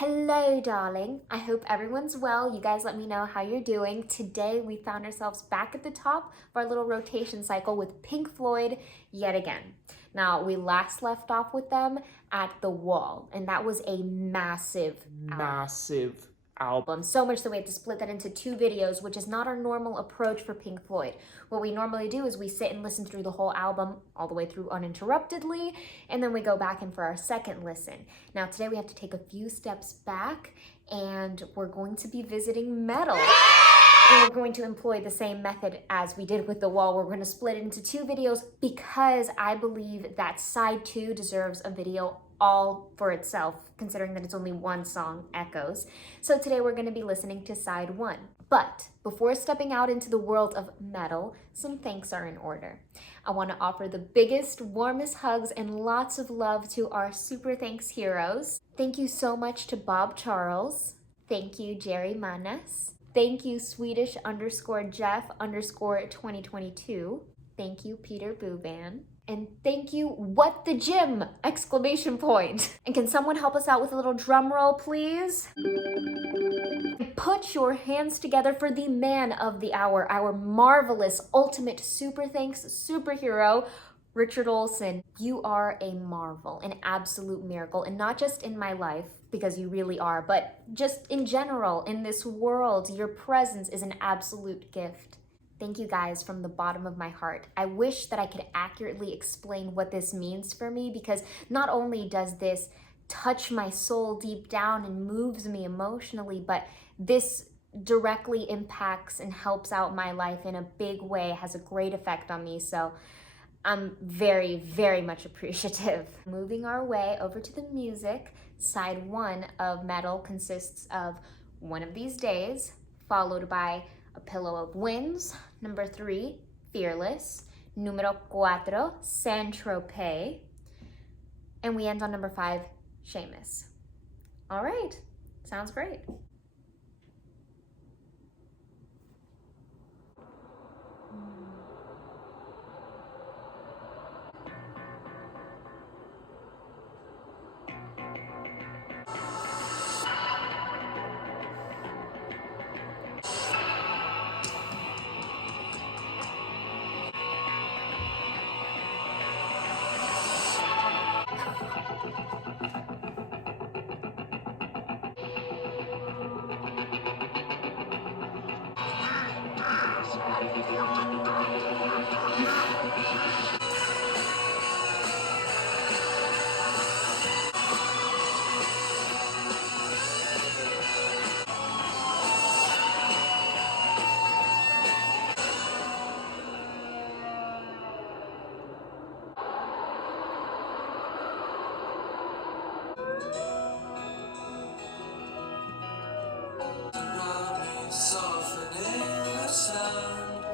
Hello, darling. I hope everyone's well. You guys let me know how you're doing. Today, we found ourselves back at the top of our little rotation cycle with Pink Floyd yet again. Now, we last left off with them at The Wall, and that was a massive album. So much that we had to split that into 2 videos, which is not our normal approach for Pink Floyd. What we normally do is we sit and listen through the whole album all the way through uninterruptedly, and then we go back in for our second listen. Now today we have to take a few steps back, and we're going to be visiting Meddle. And we're going to employ the same method as we did with The Wall. We're going to split it into 2 videos because I believe that side 2 deserves a video all for itself, considering that it's only one song, Echoes. So today we're going to be listening to side 1. But before stepping out into the world of Meddle, some thanks are in order. I want to offer the biggest, warmest hugs and lots of love to our super thanks heroes. Thank you so much to Bob Charles. Thank you, Jerry Manas. Thank you, Swedish_Jeff_2022. Thank you, Peter Buwen. And thank you, What the Gym! Exclamation point. And can someone help us out with a little drum roll, please? Put your hands together for the man of the hour, our marvelous, ultimate super thanks superhero, Richard OLSEN. You are a marvel, an absolute miracle, and not just in my life, because you really are, but just in general, in this world, your presence is an absolute gift. Thank you guys from the bottom of my heart. I wish that I could accurately explain what this means for me, because not only does this touch my soul deep down and moves me emotionally, but this directly impacts and helps out my life in a big way, has a great effect on me. So I'm very, very much appreciative. Moving our way over to the music, side 1 of Meddle consists of One of These Days, followed by A Pillow of Winds, number 3, Fearless, numero 4, San Tropez, and we end on number 5, Seamus. All right, sounds great. Softening the sound.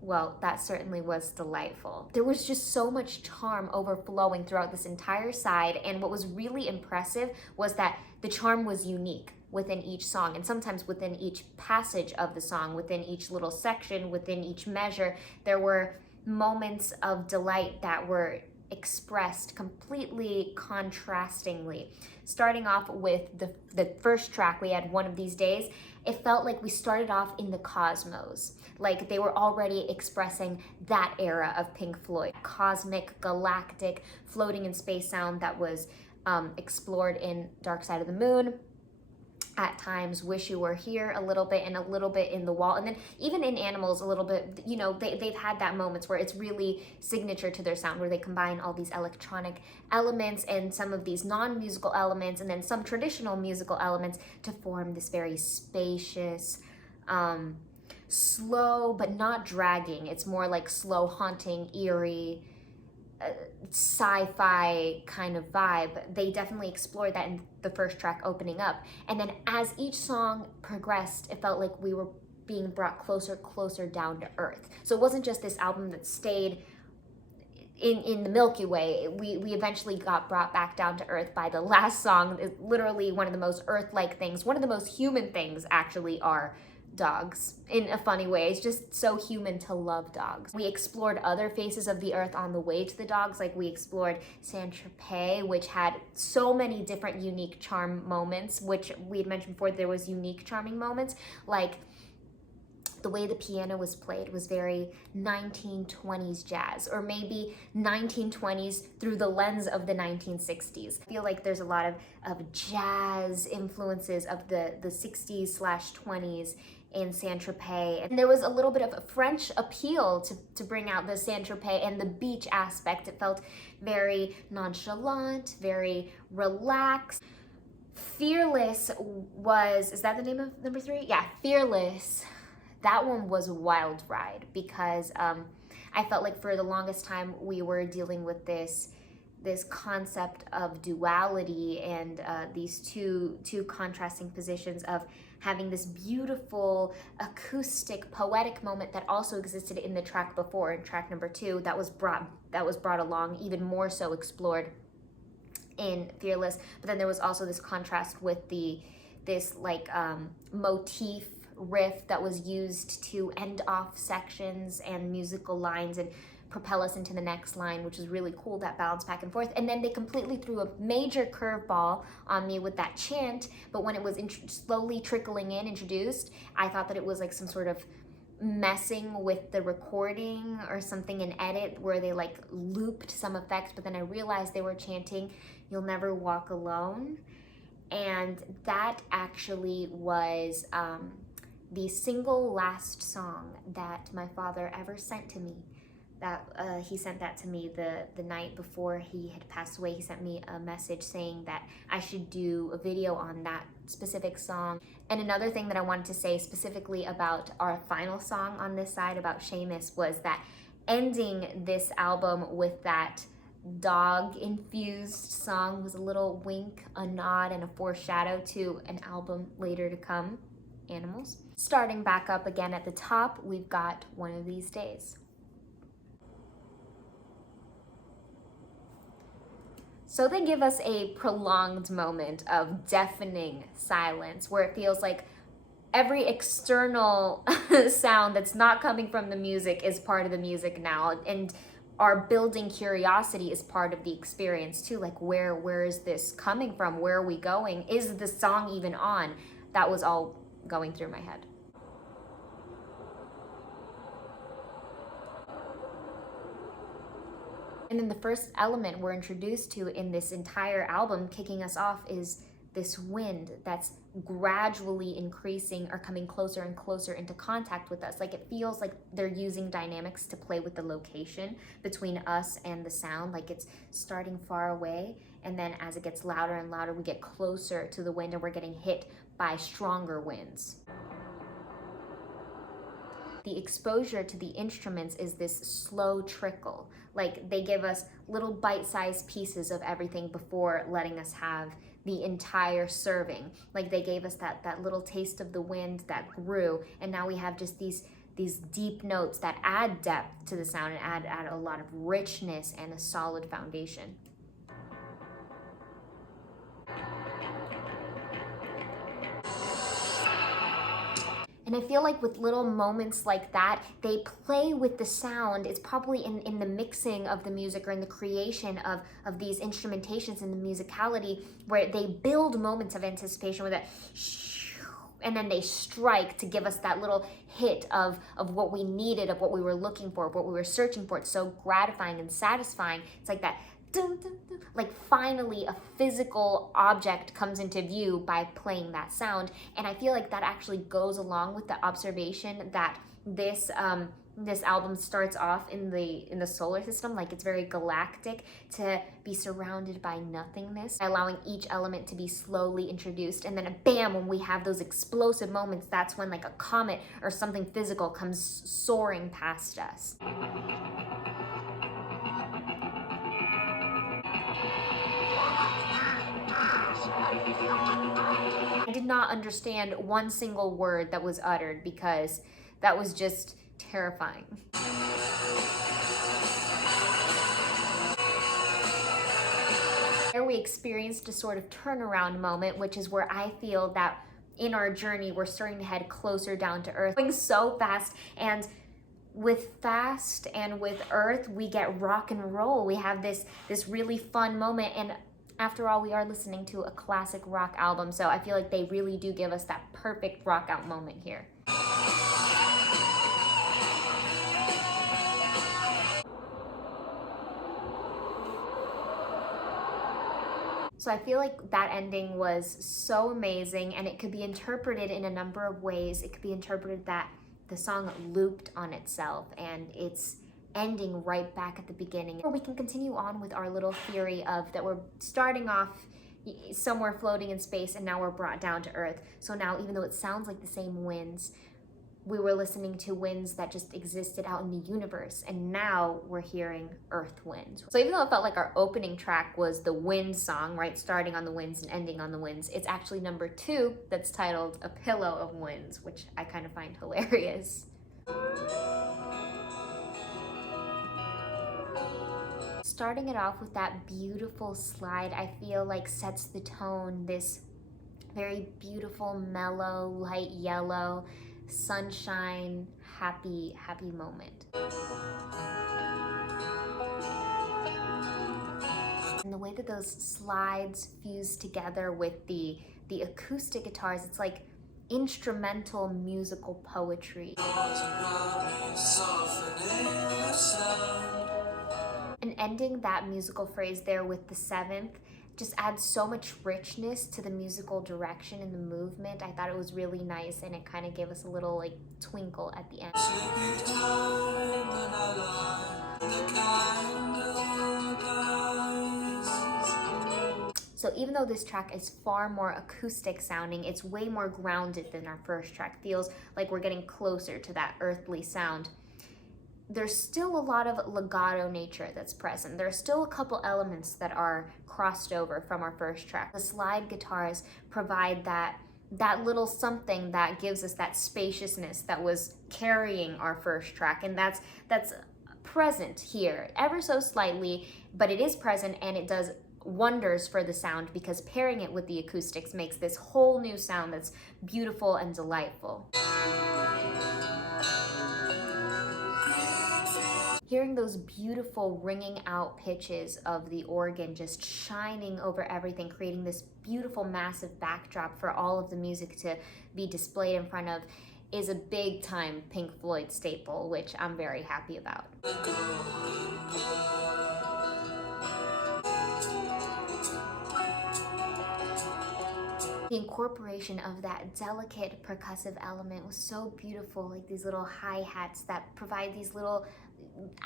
Well, that certainly was delightful. There was just so much charm overflowing throughout this entire side, and what was really impressive was that the charm was unique within each song, and sometimes within each passage of the song, within each little section, within each measure, there were moments of delight that were expressed completely contrastingly. Starting off with the first track, we had One of These Days. It felt like we started off in the cosmos, like they were already expressing that era of Pink Floyd. Cosmic, galactic, floating in space sound that was explored in Dark Side of the Moon. At times, Wish You Were Here a little bit, and a little bit in The Wall. And then even in Animals a little bit, you know, they've had that moments where it's really signature to their sound, where they combine all these electronic elements and some of these non-musical elements and then some traditional musical elements to form this very spacious, slow but not dragging. It's more like slow, haunting, eerie, sci-fi kind of vibe. They definitely explored that in the first track opening up, and then as each song progressed, it felt like we were being brought closer down to earth. So it wasn't just this album that stayed in the Milky Way. We eventually got brought back down to earth by the last song. It's literally one of the most earth-like things, one of the most human things actually, are dogs, in a funny way. It's just so human to love dogs. We explored other faces of the earth on the way to the dogs, like we explored San Tropez, which had so many different unique charm moments, which we had mentioned before. There was unique charming moments, like the way the piano was played was very 1920s jazz, or maybe 1920s through the lens of the 1960s. I feel like there's a lot of jazz influences of the 60s/20s in San Tropez. And there was a little bit of a French appeal to bring out the San Tropez and the beach aspect. It felt very nonchalant, very relaxed. Fearless was, is that the name of number 3? Yeah, Fearless. That one was a wild ride, because I felt like for the longest time we were dealing with this concept of duality and these two contrasting positions of having this beautiful acoustic poetic moment that also existed in the track before, in track number 2, that was brought along, even more so explored in Fearless. But then there was also this contrast with this motif riff that was used to end off sections and musical lines and propel us into the next line, which is really cool, that balance back and forth. And then they completely threw a major curveball on me with that chant, but when it was slowly trickling in, introduced, I thought that it was like some sort of messing with the recording or something in edit, where they like looped some effects, but then I realized they were chanting "You'll Never Walk Alone," and that actually was the single last song that my father ever sent to me. That he sent that to me the night before he had passed away. He sent me a message saying that I should do a video on that specific song. And another thing that I wanted to say specifically about our final song on this side, about Seamus, was that ending this album with that dog-infused song was a little wink, a nod, and a foreshadow to an album later to come, Animals. Starting back up again at the top, we've got One of These Days. So they give us a prolonged moment of deafening silence where it feels like every external sound that's not coming from the music is part of the music now, and our building curiosity is part of the experience too. Like, where is this coming from? Where are we going? Is the song even on? That was all going through my head. And then the first element we're introduced to in this entire album, kicking us off, is this wind that's gradually increasing or coming closer and closer into contact with us. Like, it feels like they're using dynamics to play with the location between us and the sound. Like, it's starting far away, and then as it gets louder and louder, we get closer to the wind and we're getting hit by stronger winds. The exposure to the instruments is this slow trickle. Like, they give us little bite-sized pieces of everything before letting us have the entire serving. Like, they gave us that little taste of the wind that grew, and now we have just these deep notes that add depth to the sound and add a lot of richness and a solid foundation. And I feel like with little moments like that, they play with the sound. It's probably in the mixing of the music or in the creation of these instrumentations and the musicality, where they build moments of anticipation with that, and then they strike to give us that little hit of what we needed, of what we were looking for, of what we were searching for. It's so gratifying and satisfying. It's like that, dun, dun, dun. Like, finally a physical object comes into view by playing that sound. And I feel like that actually goes along with the observation that this album starts off in the solar system. Like, it's very galactic, to be surrounded by nothingness, allowing each element to be slowly introduced, and then bam, when we have those explosive moments, that's when like a comet or something physical comes soaring past us. I did not understand one single word that was uttered because that was just terrifying. There we experienced a sort of turnaround moment, which is where I feel that in our journey we're starting to head closer down to earth. Going so fast, and with fast and with earth we get rock and roll. We have this really fun moment, and after all, we are listening to a classic rock album, so I feel like they really do give us that perfect rock out moment here. So I feel like that ending was so amazing, and it could be interpreted in a number of ways. It could be interpreted that the song looped on itself and it's ending right back at the beginning. Or we can continue on with our little theory of that we're starting off somewhere floating in space and now we're brought down to earth. So now, even though it sounds like the same winds, we were listening to winds that just existed out in the universe, and now we're hearing earth winds. So even though it felt like our opening track was the wind song, right, starting on the winds and ending on the winds, it's actually number 2 that's titled A Pillow of Winds, which I kind of find hilarious. Starting it off with that beautiful slide, I feel like sets the tone, this very beautiful, mellow, light yellow, sunshine, happy moment. And the way that those slides fuse together with the acoustic guitars, it's like instrumental musical poetry. And ending that musical phrase there with the 7th just adds so much richness to the musical direction and the movement. I thought it was really nice, and it kind of gave us a little like twinkle at the end. So even though this track is far more acoustic sounding, it's way more grounded than our first track. Feels like we're getting closer to that earthly sound. There's still a lot of legato nature that's present. There are still a couple elements that are crossed over from our first track. The slide guitars provide that little something that gives us that spaciousness that was carrying our first track, and that's present here ever so slightly, but it is present, and it does wonders for the sound, because pairing it with the acoustics makes this whole new sound that's beautiful and delightful. Hearing those beautiful ringing out pitches of the organ just shining over everything, creating this beautiful massive backdrop for all of the music to be displayed in front of, is a big time Pink Floyd staple, which I'm very happy about. The incorporation of that delicate percussive element was so beautiful, like these little hi-hats that provide these little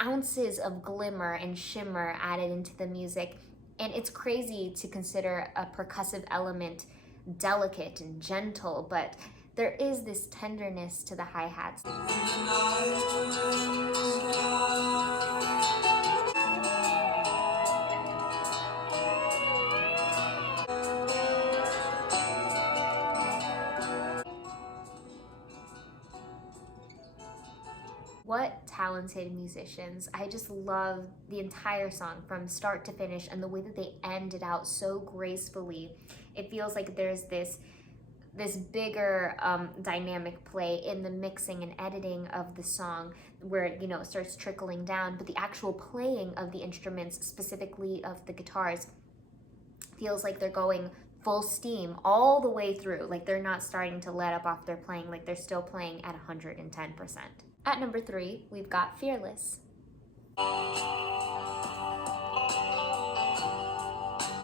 ounces of glimmer and shimmer added into the music. And it's crazy to consider a percussive element delicate and gentle, but there is this tenderness to the hi-hats. What talented musicians. I just love the entire song from start to finish, and the way that they end it out so gracefully. It feels like there's this bigger dynamic play in the mixing and editing of the song, where it starts trickling down, but the actual playing of the instruments, specifically of the guitars, feels like they're going full steam all the way through. Like they're not starting to let up off their playing, like they're still playing at 110%. At number 3, we've got Fearless.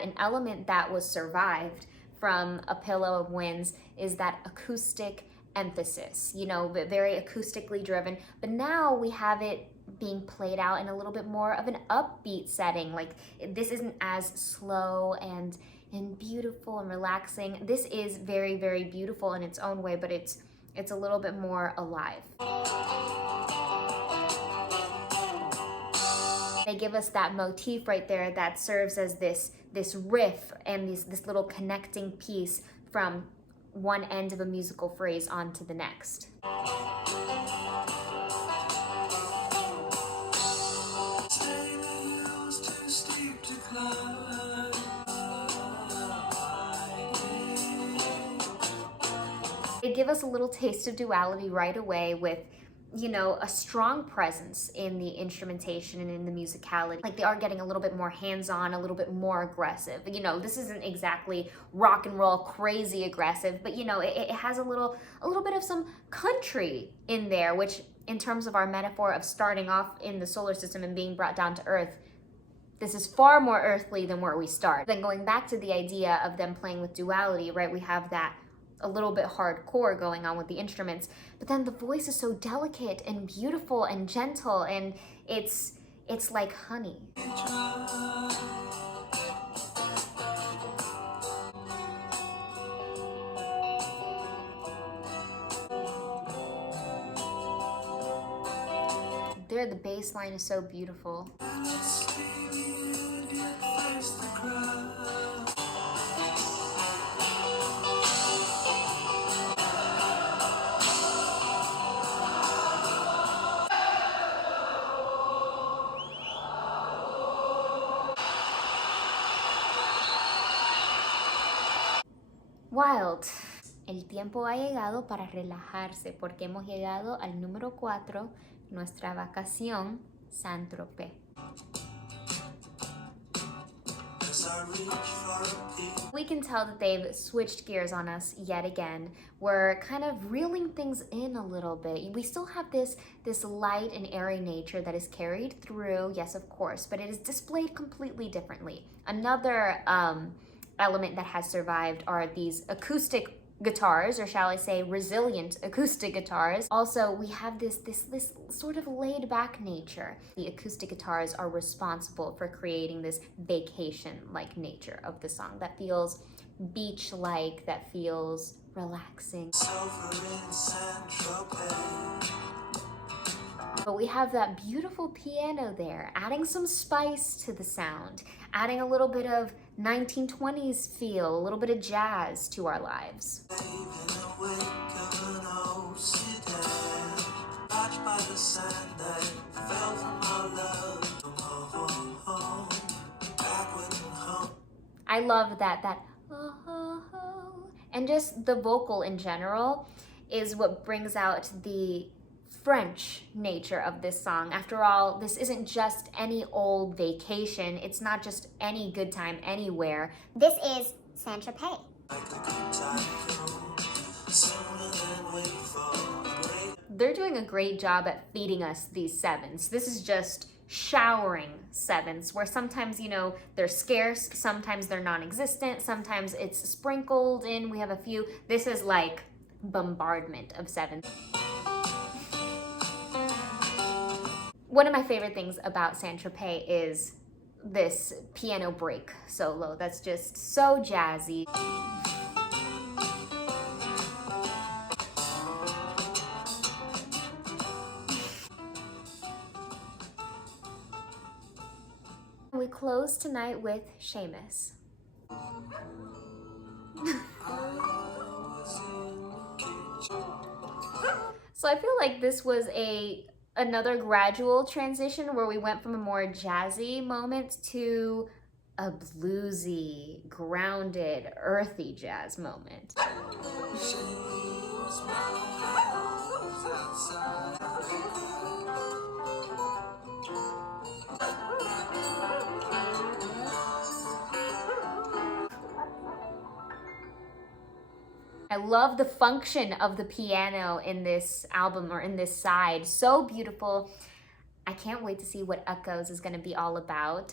An element that was survived from A Pillow of Winds is that acoustic emphasis, very acoustically driven, but now we have it being played out in a little bit more of an upbeat setting. Like this isn't as slow and beautiful and relaxing. This is very, very beautiful in its own way, but it's a little bit more alive. They give us that motif right there that serves as this riff and this little connecting piece from one end of a musical phrase onto the next. They give us a little taste of duality right away with, a strong presence in the instrumentation and in the musicality. Like they are getting a little bit more hands-on, a little bit more aggressive. This isn't exactly rock and roll crazy aggressive, but it has a little bit of some country in there, which in terms of our metaphor of starting off in the solar system and being brought down to earth, this is far more earthly than where we start. Then going back to the idea of them playing with duality, right? We have that a little bit hardcore going on with the instruments, but then the voice is so delicate and beautiful and gentle, and it's like honey. There, the bass line is so beautiful. Wild. El tiempo ha llegado para relajarse, porque hemos llegado al número 4, nuestra vacación, San Tropez. We can tell that they've switched gears on us yet again. We're kind of reeling things in a little bit. We still have this light and airy nature that is carried through, yes, of course, but it is displayed completely differently. Another element that has survived are these acoustic guitars, or shall I say resilient acoustic guitars. Also, we have this sort of laid back nature. The acoustic guitars are responsible for creating this vacation-like nature of the song that feels beach-like, that feels relaxing. In San Tropez. But we have that beautiful piano there, adding some spice to the sound, adding a little bit of 1920s feel, a little bit of jazz to our lives. I love that oh, oh, oh. And just the vocal in general is what brings out the French nature of this song. After all, this isn't just any old vacation. It's not just any good time anywhere. This is San Tropez. They're doing a great job at feeding us these sevenths. This is just showering sevenths, where sometimes, you know, they're scarce, sometimes they're non-existent, sometimes it's sprinkled in. We have a few. This is like bombardment of sevenths. One of my favorite things about San Tropez is this piano break solo that's just so jazzy. We close tonight with Seamus. So I feel like this was another gradual transition where we went from a more jazzy moment to a bluesy, grounded, earthy jazz moment. I love the function of the piano in this album, or in this side. So beautiful. I can't wait to see what Echoes is going to be all about.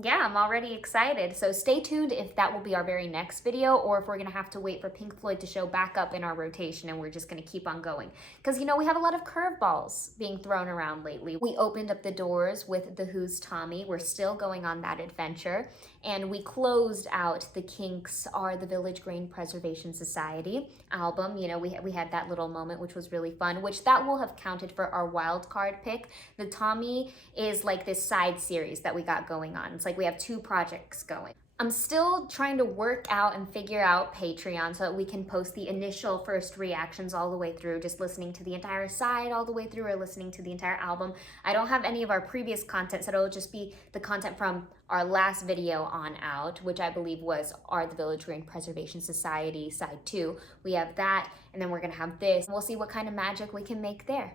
Yeah, I'm already excited. So stay tuned if that will be our very next video, or if we're going to have to wait for Pink Floyd to show back up in our rotation and we're just going to keep on going. Because, you know, we have a lot of curveballs being thrown around lately. We opened up the doors with The Who's Tommy. We're still going on that adventure. And we closed out the Kinks' Are the Village Green Preservation Society album. You know, we had that little moment, which was really fun, which that will have counted for our wild card pick. The Tommy is like this side series that we got going on. It's like we have 2 projects going. I'm still trying to work out and figure out Patreon so that we can post the initial first reactions all the way through, just listening to the entire side all the way through, or listening to the entire album. I don't have any of our previous content, so it'll just be the content from our last video on out, which I believe was Are the Village Green Preservation Society side 2. We have that, and then we're gonna have this. We'll see what kind of magic we can make there.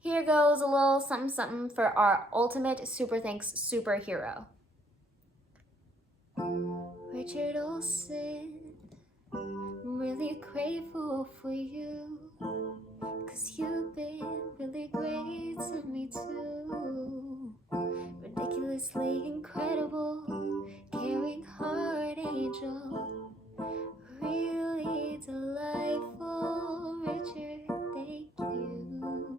Here goes a little something something for our ultimate super thanks superhero. Richard Olsen, I'm really grateful for you, 'cause you've been really great to me too. Ridiculously incredible, caring heart angel, really delightful. Richard, thank you.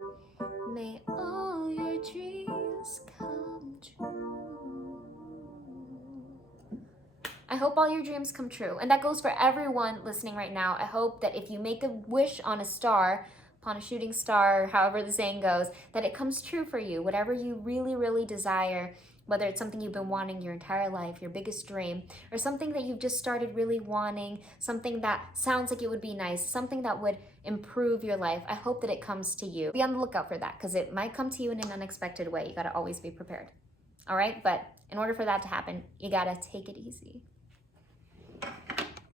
May all your dreams come true. I hope all your dreams come true. And that goes for everyone listening right now. I hope that if you make a wish on a star, upon a shooting star, however the saying goes, that it comes true for you. Whatever you really, really desire, whether it's something you've been wanting your entire life, your biggest dream, or something that you've just started really wanting, something that sounds like it would be nice, something that would improve your life, I hope that it comes to you. Be on the lookout for that, because it might come to you in an unexpected way. You gotta always be prepared. All right, but in order for that to happen, you gotta take it easy.